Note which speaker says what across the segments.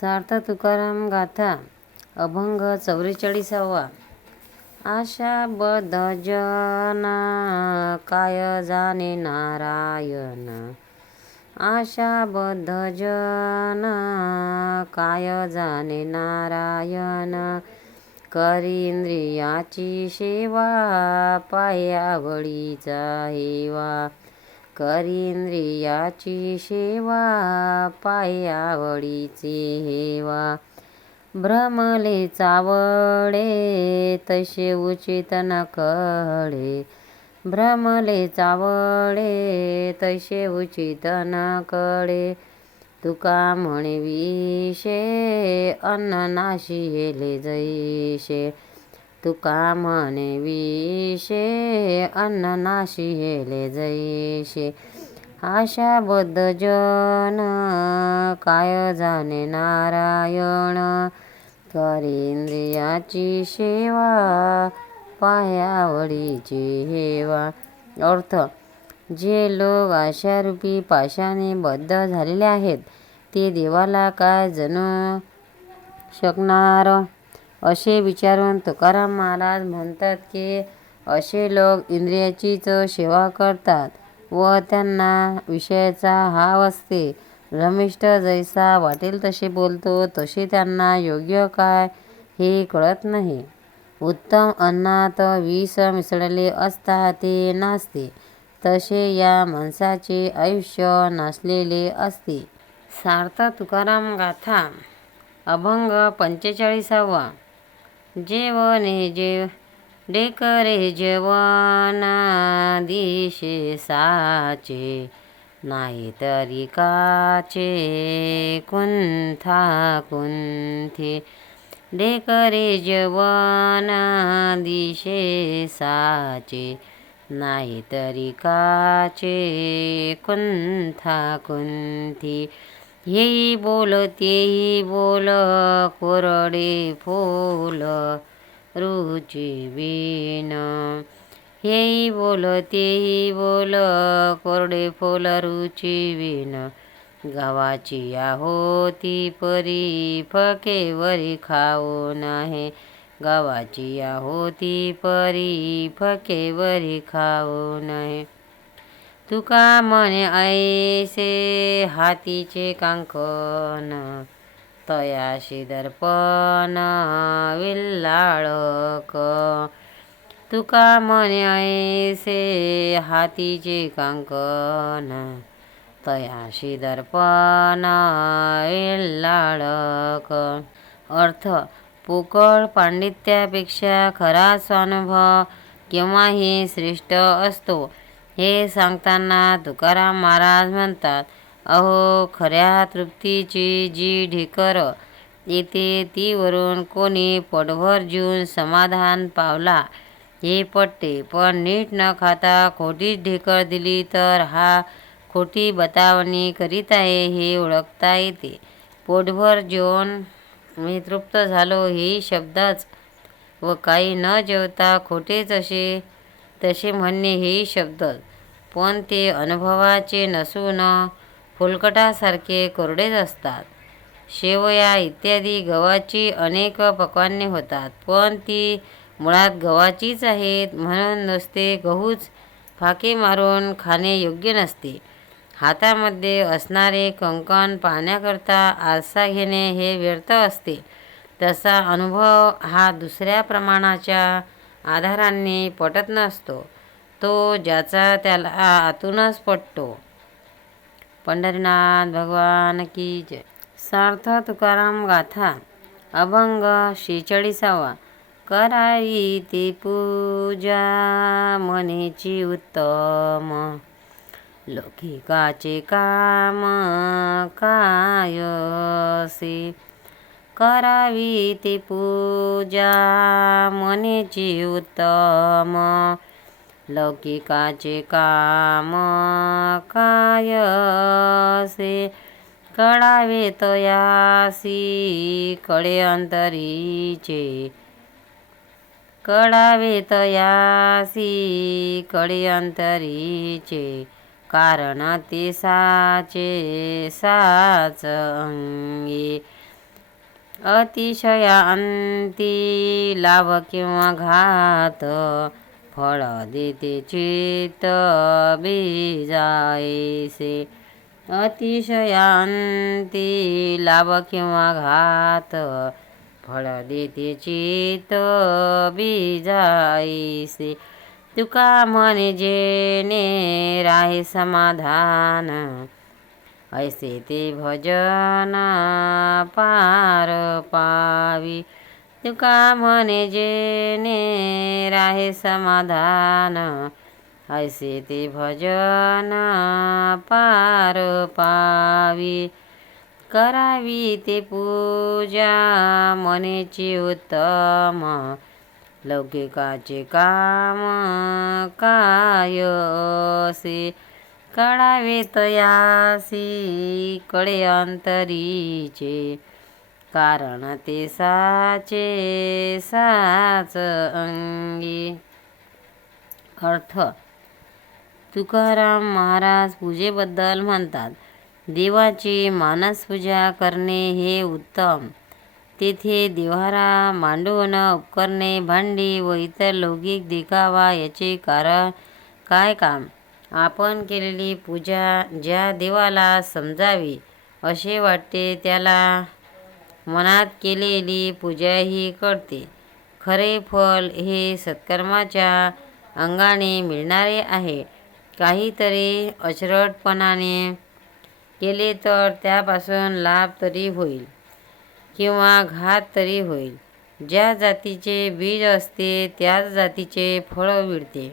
Speaker 1: सार्थ तुकाराम गाथा अभंग चौवेचाळीसावा. आशाबद्ध जना काय जाणे नारायण? आशाबद्ध जना काय जाणे नारायण? करी इंद्रियाची सेवा पायावळीचा हेवा. करींद्रियाची सेवा पायावळीची हेवा. भ्रमले चावडे तसे उचित न कळे भ्रमले चावडे तसे उचित न कळे तुका म्हणविषे अन्न नाशी हेले जैसे तुका म्हणे विषे अन्न नाशी हेले जैसे आशाबद्ध जन काय जाणे नारायण? करेंद्रियाची सेवा पायावडीची हेवा. अर्थ जे लोक आशारूपी पाशाने बद्ध झालेले आहेत ते देवाला काय जणू शकणार? असे विचारून तुकाराम महाराज म्हणतात की असे लोक इंद्रियाचीच सेवा करतात व त्यांना विषयाचा हाव असते. रमिष्ट जैसा वाटेल तसे बोलतो तसे त्यांना योग्य काय हे कळत नाही. उत्तम अन्नात विष मिसळले असता ते नाचते तसे या माणसाचे आयुष्य नाचलेले असते. सार्थ तुकाराम गाथा अभंग पंचेचाळीसावा. जेवणे जेव डेकरे जेवण दिशे साचे. नाही तरी काचे कुंथा कुंथे. डेकरे जेवण दिशे साचे. नाही तरी काचे कुंथा कुंथी. हेही बोल तेही बोल कोरडे फूल रुची विण. हेही बोल तेही बोल कोरडे फूल रुची विण. गावाची आहोती परी फकेवरी खाऊ नाही गावाची आहोती परी फकेवरी खाऊ नये तुका म्हणे ऐसे हातीचे कांकण तयाशी दर्पण विल्लाळक तुका म्हणे ऐसे हातीचे कांकण तयाशी दर्पण विल्लाळक अर्थ पोकळ पांडित्यापेक्षा खरा स्वानुभव केव्हाही श्रेष्ठ असतो. हे सांगताना तुकाराम महाराज म्हणतात अहो खऱ्या तृप्तीची जी ढेकर येते ती वरून कोणी पोटभर जीवन समाधान पावला. हे पटते पण नीट न खाता खोटीच ढेकर दिली तर हा खोटी बतावणी करीत आहे हे ओळखता येते. पोटभर जेवण मी तृप्त झालो हे शब्दच व काही न जेवता खोटेच असे तसे म्हणणे हे शब्दच. पण ते अनुभवाचे नसून फुलकटासारखे कोरडेच असतात. शेवया इत्यादी गव्हाची अनेक पक्वान्ने होतात पण ती मुळात गव्हाचीच आहेत म्हणून नुसते गहूच फाके मारून खाणे योग्य नसते. हातामध्ये असणारे कंकण पाहण्याकरता आरसा घेणे हे व्यर्थ असते. तसा अनुभव हा दुसऱ्या प्रमाणाच्या आधाराने पटत नसतो. तो ज्याचा त्याला आतूनच पटतो पंढरीनाथ भगवान की जय. सार्थ तुकाराम गाथा. अभंग शेचाळीसावा करावी ती पूजा मनेची उत्तम. लौकिकाचे काम कायसे करावी ती पूजा मनेची उत्तम. लौकिकाचे काम कायसे कळावे तयासी कळे अंतरीचे. कळावे तयासी कळे अंतरीचे. कारण ते साचे साच अंगी. अतिशया अंती लाभ किंवा घात फळ देते चित्त बीजायसे अतिशया अंती लाभ किंवा घात. फळ देते चित्त बीजायसे तुका म्हणे जेणे राहे समाधान. ऐसे ते भजन पार पावी. तुका म्हणे जेणे राहे समाधान ऐसे ते भजन पार पावी। करावी ते पूजा मनेची उत्तम लौकिकाचे काम काय असे। कळावे तयासी कळे अंतरीचे। कारण ते साचे साच अंगी. अर्थ. तुकाराम महाराज पूजेबद्दल म्हणतात देवाची मानसपूजा करणे हे उत्तम. तेथे देव्हारा मांडवणं उपकरणे भांडी व इतर लौकिक देखावा याचे कारण काय काम? आपण केलेली पूजा ज्या देवाला समजावी असे वाटते त्याला मनात केलेली पूजाही कळते खरे फल हे सत्कर्माच्या अंगाने मिळणारे आहे. काहीतरी अचरटपणाने केले तर त्यापासून लाभ तरी होईल किंवा घात तरी होईल. ज्या जातीचे बीज असते त्याच जातीचे फळ मिळते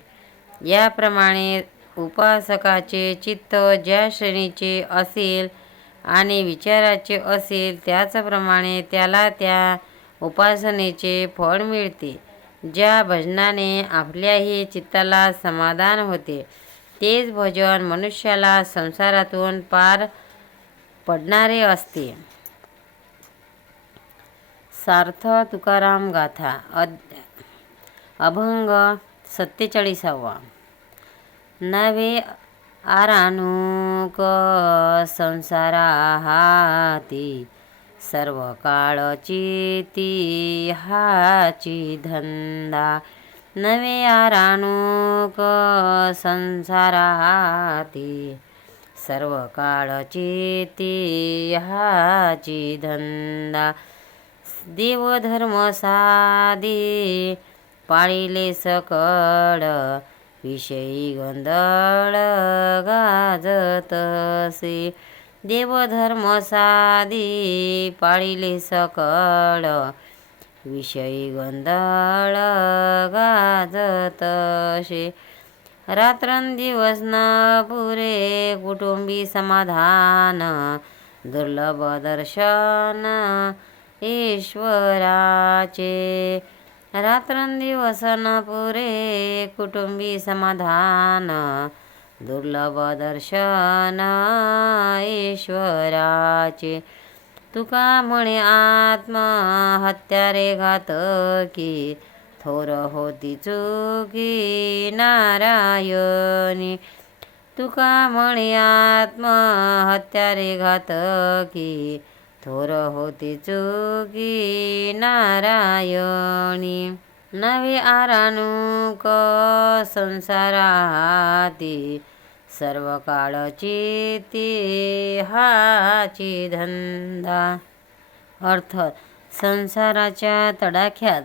Speaker 1: याप्रमाणे उपासकाचे चित्त ज्या श्रेणीचे असेल आणि विचाराचे असेल त्याचप्रमाणे त्याला त्या उपासनेचे फळ मिळते ज्या भजनाने आपल्याही चित्ताला समाधान होते. तेच भजन मनुष्याला संसारातून पार पडणारे असते. सार्थ तुकाराम गाथा अद अभंग सत्तेचाळीसावा. नवे आरानुक संसारा हाती सर्व काळची ती हाची धंदा. नवे आरानुक संसारा हाती सर्व काळची ती हाची धंदा. देवधर्म साधी पाळिले सकळ विषयी गोंधळ गाजतसे देवधर्म साधी पाळिले सकळ. विषयी गोंधळ गाजतसे रात्रंदिवस न पुरे कुटुंबी समाधान. दुर्लभ दर्शन ईश्वराचे रात्रंदिवसन पुरे कुटुंबी समाधान दुर्लभ दर्शन ईश्वराचे. तुका म्हणे घात घातकी थोर होती चुकी नारायणी. तुका म्हणे आत्महत्यारे घातकी थोर होती चुकी नारायणी. नवे आरानुक संसाराती. सर्व काळची ती हाची धंदा. अर्थ संसाराच्या तडाख्यात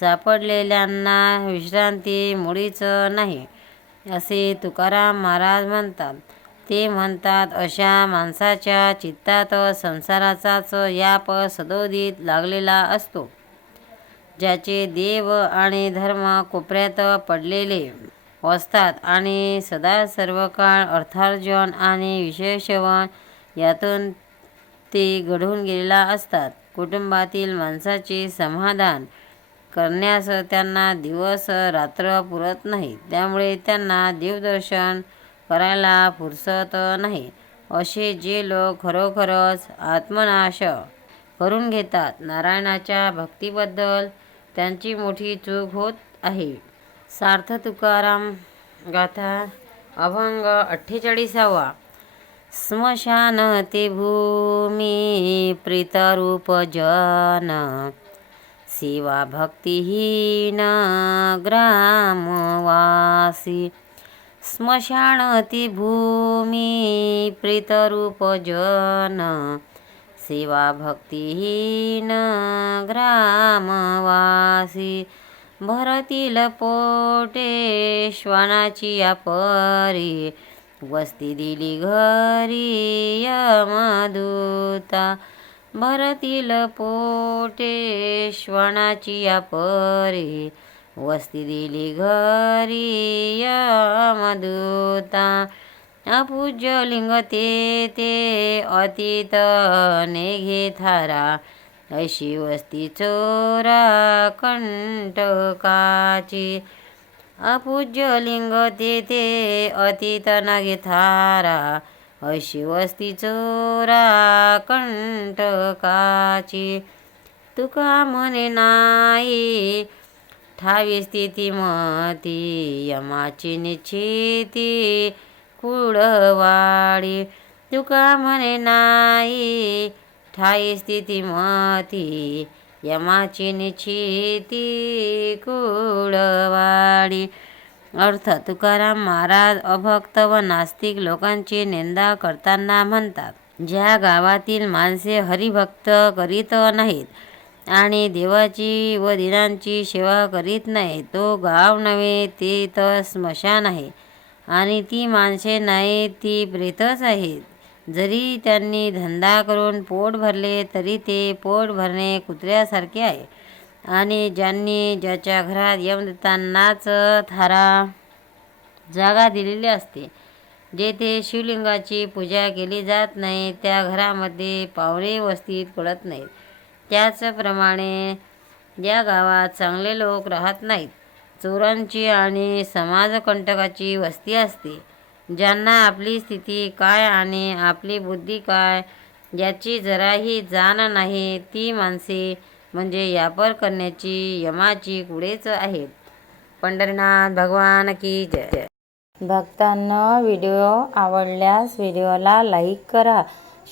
Speaker 1: सापडलेल्यांना विश्रांती मुळीच नाही असे तुकाराम महाराज म्हणतात. ते म्हणतात अशा माणसाच्या चित्तात संसाराचाच याप सदोदित लागलेला असतो. ज्याचे देव आणि धर्म कोपऱ्यात पडलेले असतात आणि सदा सर्व काळ अर्थार्जन आणि विशेषवन यातून ते घडून गेलेला असतात. कुटुंबातील माणसाचे समाधान करण्यास त्यांना दिवस रात्र पुरत नाही. त्यामुळे त्यांना देवदर्शन करायला फुरसत नाही. असे जे लोक खरोखरच आत्मनाश करून घेतात. नारायणाच्या भक्तीबद्दल त्यांची मोठी चूक होत आहे. सार्थ तुकाराम गाथा अभंग अठ्ठेचाळीसावा. स्मशान ते भूमी प्रीतरूप जन. सेवा भक्तिहीन ग्रामवासी. स्मशान ती भूमी प्रीतरूप जन सेवा भक्तिहीन ग्रामवासी भरतील पोटे श्वानाची या वस्ती दिली घरी यमदूता भरतील पोटे श्वानाची या वस्ती दिली घरी मधुता अपूज्य लिंग ते ते अतीत नेघे थारा. अशी वस्ती चोरा कंटकाची. अपूज्य लिंग ते ते अतीत नगे थारा. अशी वस्ती चोरा कंटकाची. तुका म्हणे नाही ठावी स्थिती मती यमाची निश्चिती कुळवाडी तुका म्हणे नाही. ठाई स्थिती मती यमाची निश्चिती कुळवाडी अर्थ तुकाराम महाराज अभक्त व नास्तिक लोकांची निंदा करताना म्हणतात ज्या गावातील माणसे हरिभक्त करीत नाहीत आणि देवाची व दिनांची सेवा करीत नाही तो गाव नव्हे ते तर स्मशान आहे. आणि ती माणसे नाही ती प्रेतच आहेत. जरी त्यांनी धंदा करून पोट भरले तरी ते पोट भरणे कुत्र्यासारखे आहे. आणि ज्यांनी ज्याच्या घरात यमदूतांनाच थारा जागा दिलेली असते जेथे शिवलिंगाची पूजा केली जात नाही त्या घरामध्ये पावरे वस्तीत पडत नाहीत. त्याचप्रमाणे ज्या गावात चांगले लोक राहत नाहीत चोरांची आणि समाजकंटकाची वस्ती असते ज्यांना आपली स्थिती काय आणि आपली बुद्धी काय याची जराही जाण नाही ती माणसे म्हणजे यापर करण्याची यमाची कुडेच आहेत. पंढरीनाथ भगवान की जय. भक्तांना व्हिडिओ आवडल्यास व्हिडिओला लाईक करा.